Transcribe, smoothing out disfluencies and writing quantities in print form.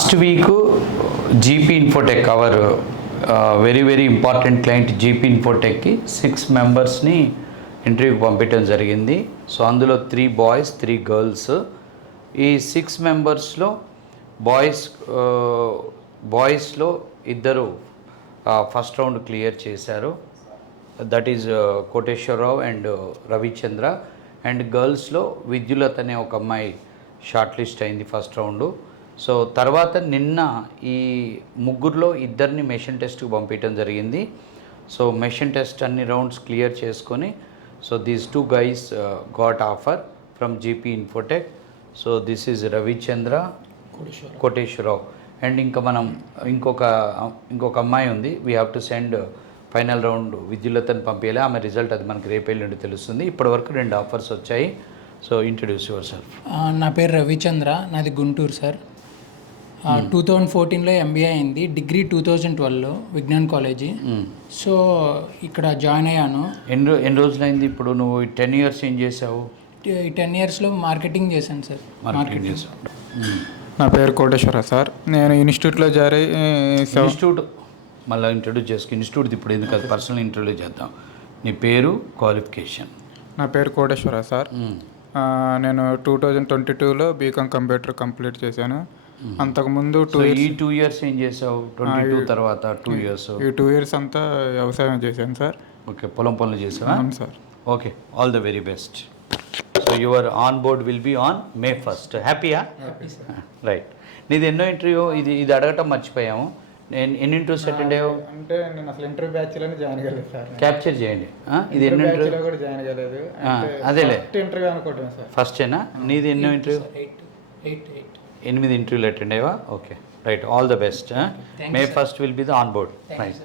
Last week GP Infotech our very important client GP ఇన్ఫోటెక్కి 6 మెంబర్స్ని ఇంటర్వ్యూకి పంపించడం జరిగింది. సో అందులో 3 బాయ్స్ 3 గర్ల్స్. ఈ 6 మెంబర్స్లో బాయ్స్లో ఇద్దరు ఫస్ట్ రౌండ్ క్లియర్ చేశారు. That is Koteswararao and Ravichandra. And గర్ల్స్లో విద్యులత అనే ఒక అమ్మాయి షార్ట్ లిస్ట్ అయింది ఫస్ట్ రౌండ్. సో తర్వాత నిన్న ఈ ముగ్గురులో ఇద్దరిని మెషిన్ టెస్ట్కి పంపించడం జరిగింది. సో మెషిన్ టెస్ట్ అన్ని రౌండ్స్ క్లియర్ చేసుకొని so these 2 guys got offer from GP Infotech. So this is Ravichandra, Koteswararao. And ఇంకా మనం ఇంకొక అమ్మాయి ఉంది. We have to send final round విద్యులతను పంపించాలి. ఆమె రిజల్ట్ అది మనకి రేపు ఎల్లుండి తెలుస్తుంది. ఇప్పటివరకు 2 ఆఫర్స్ వచ్చాయి. So introduce your self. నా పేరు రవిచంద్ర, నాది గుంటూరు సార్. 2014లో ఎంబీఏ అయింది, డిగ్రీ 2012లో విజ్ఞాన్ కాలేజీ. సో ఇక్కడ జాయిన్ అయ్యాను. ఎన్ని రోజులైంది ఇప్పుడు నువ్వు 10 years ఏం చేసావు? ఈ 10 yearsలో మార్కెటింగ్ చేశాను సార్. మార్కెటింగ్ చేసావు. నా పేరు కోటేశ్వర సార్. నేను ఇన్స్టిట్యూట్లో జారీ ఇన్స్టిట్యూట్ మళ్ళీ ఇంట్రడ్యూస్ చేసుకుని ఇన్స్టిట్యూట్ ఇప్పుడు ఎందుకు అది పర్సనల్ ఇంటర్వ్యూ చేద్దాం. నీ పేరు, క్వాలిఫికేషన్? నా పేరు కోటేశ్వర సార్. నేను 2022లో బీకామ్ కంప్యూటర్ కంప్లీట్ చేశాను. అంతకుముందు ఈ 2 years ఏం చేసావు? 22 తర్వాత 2 years? ఈ 2 years అంతా వ్యవసాయం చేశాను సార్. ఓకే, పొలం పనులు చేసావా? అవును sir. Okay, all the very best. So your on board will be on May 1st. హ్యాపీయా? రైట్. నీది ఎన్నో ఇంటర్వ్యూ? ఇది అడగటం మర్చిపోయాము. నేను ఎన్ని ఇంటర్వ్యూస్ అటెండ్ అయ్యావు? అంటే నేను అసలు ఇంటర్వ్యూ బ్యాచ్లోనే జాయిన్ కాలేదు సార్. క్యాప్చర్ చేయండి. ఇది ఎన్నో ఇంటర్వ్యూ కూడా జాయిన్ కాలేదు. అదేలే ఇంటర్వ్యూ అనుకుంటున్నాను సార్. ఫస్టేనా? నీది ఎన్నో ఇంటర్వ్యూ? 8 ఇంటర్వ్యూలు అటెండ్ అయ్యావా? Okay, right. All the best. May 1st will be the on board. Right.